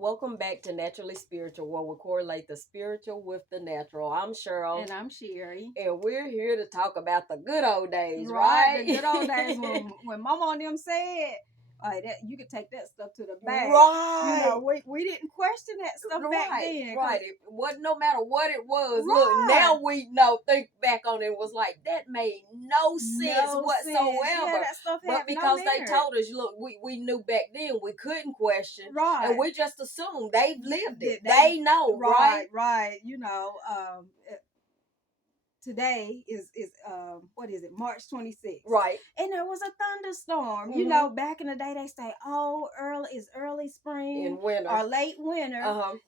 Welcome back to Naturally Spiritual, where we correlate the spiritual with the natural. I'm Cheryl. And I'm Sherry. And we're here to talk about the good old days, The right? good old days when Mama and them said, you could take that stuff to the bank. Right. You know, we didn't question that stuff back then. Right. It wasn't, no matter what it was. Right. Look, now we know, think back on it, it was like, that made no sense whatsoever. Yeah, that stuff but because they told us, look, we knew back then we couldn't question. Right. And we just assumed they've lived it. They know, right? Right. You know, today is what is it, March 26th, right? And there was a thunderstorm. You know, back in the day they say, early spring in winter or late winter.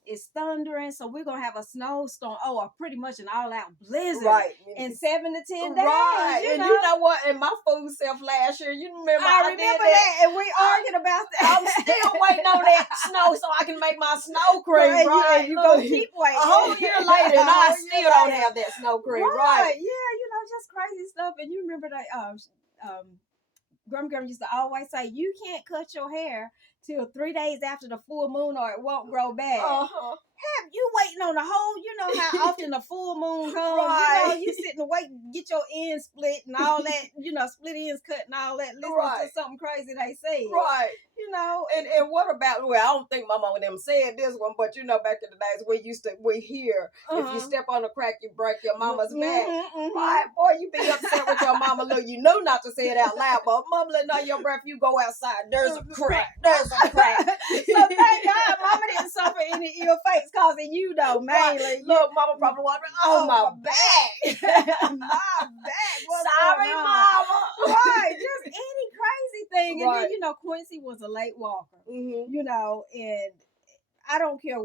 It's thundering, so we're gonna have a snowstorm, or pretty much an all-out blizzard, right? In 7 to 10 days, right? You know what? And my food self last year, you remember? I remember that, and we argued about that. I'm still waiting on that snow so I can make my snow cream. Right? You gonna keep waiting a whole year later, and I still don't have that snow cream. Right? Yeah, you know, just crazy stuff. And you remember that Grandma used to always say, you can't cut your hair till 3 days after the full moon or it won't grow back. Have you waiting on the whole, you know how often the full moon comes, right. You know, you sitting and waiting, get your ends split and all that, you know, split ends cut and all that, listening to something crazy they say. Right. You know. And what about, well, I don't think my mama and them said this one, but you know, back in the days we hear, if you step on a crack, you break your mama's back. Right, boy, you be upset with your mama. Look, you know not to say it out loud, but mumbling under your breath, you go outside, there's a crack, there's a crack. So thank God mama didn't suffer any ill fates causing you though, mainly. Right. Look, mama probably wondering, my back. My back. Sorry, mama. Right, just any crazy thing. Right. And then, you know, Quincy was a late walker, you know, and I don't care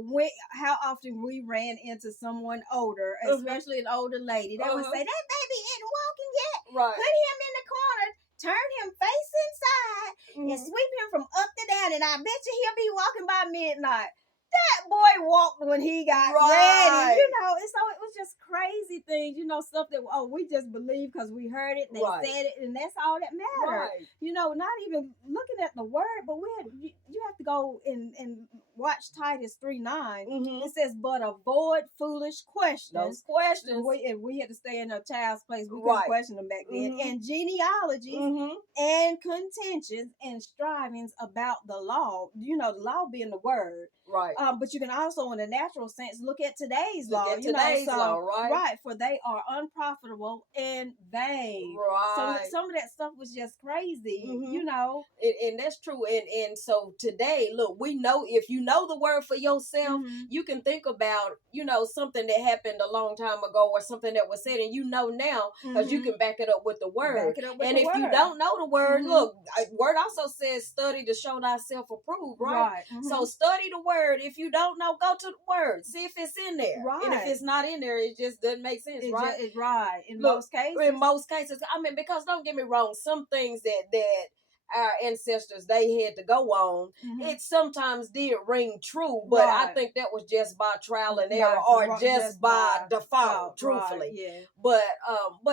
how often we ran into someone older, especially an older lady, that would say, that baby isn't walking yet. Right. Put him in the corner, turn him face inside, and sweep him from up to down, and I bet you he'll be walking by midnight. That boy walked when he got ready, you know, and so it was just crazy things, you know, stuff that, we just believe because we heard it, they said it, and that's all that mattered. Right. You know, not even looking at the word, but you have to go and watch Titus 3:9. It says, but avoid foolish questions. Those questions. We had to stay in a child's place. We couldn't question them back then. And genealogies and contentions and strivings about the law. You know, the law being the word. Right. But you can also, in a natural sense, look at today's law. Right? Right, for they are unprofitable and vain. Right. So some of that stuff was just crazy, you know. And that's true. And so today, look, we know if you know the word for yourself, you can think about, you know, something that happened a long time ago or something that was said, and you know now because you can back it up with the word. And if you don't know the word, look, word also says study to show thyself approved, right? So study the word. If you don't know, go to the word. See if it's in there. Right. And if it's not in there, it just doesn't make sense, right? Right. In most cases. I mean, because don't get me wrong, some things that our ancestors they had to go on, it sometimes did ring true, but I think that was just by trial and error or just by default, truthfully. But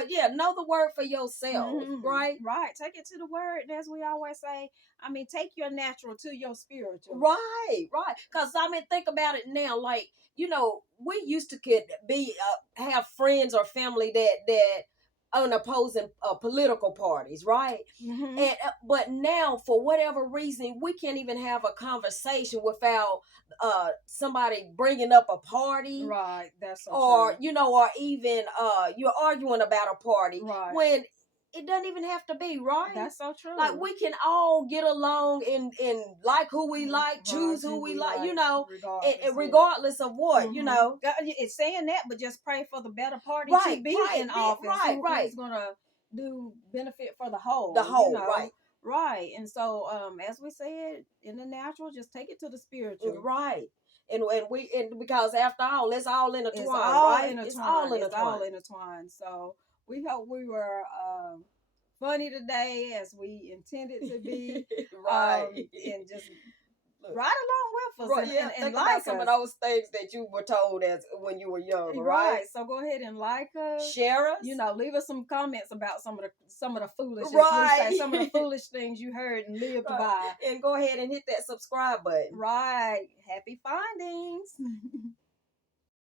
yeah, know the word for yourself, right? Right. Take it to the word, and as we always say, I mean, take your natural to your spiritual. Right. Because I mean, think about it now. Like, you know, we used to have friends or family that on opposing political parties, right? And but now, for whatever reason, we can't even have a conversation without somebody bringing up a party, right? That's so or true. You know, or even you're arguing about a party, right? When it doesn't even have to be, right? That's so true. Like, we can all get along and like who we like, choose who we like, you know, regardless of what, you know. It's saying that, but just pray for the better party to be in office. Who's going to do benefit for the whole. You know? Right. Right. And so, as we said, in the natural, just take it to the spiritual. Right. And because after all, it's all intertwined, It's all intertwined. So we hope we were funny today as we intended to be. Right. And just right along with us Right, and, yeah, and think like about us. some of those things that you were told as when you were younger, right? So go ahead and like us. Share us. You know, leave us some comments about some of the foolishness. Right. Say, some of the foolish things you heard and lived by. And go ahead and hit that subscribe button. Right. Happy findings.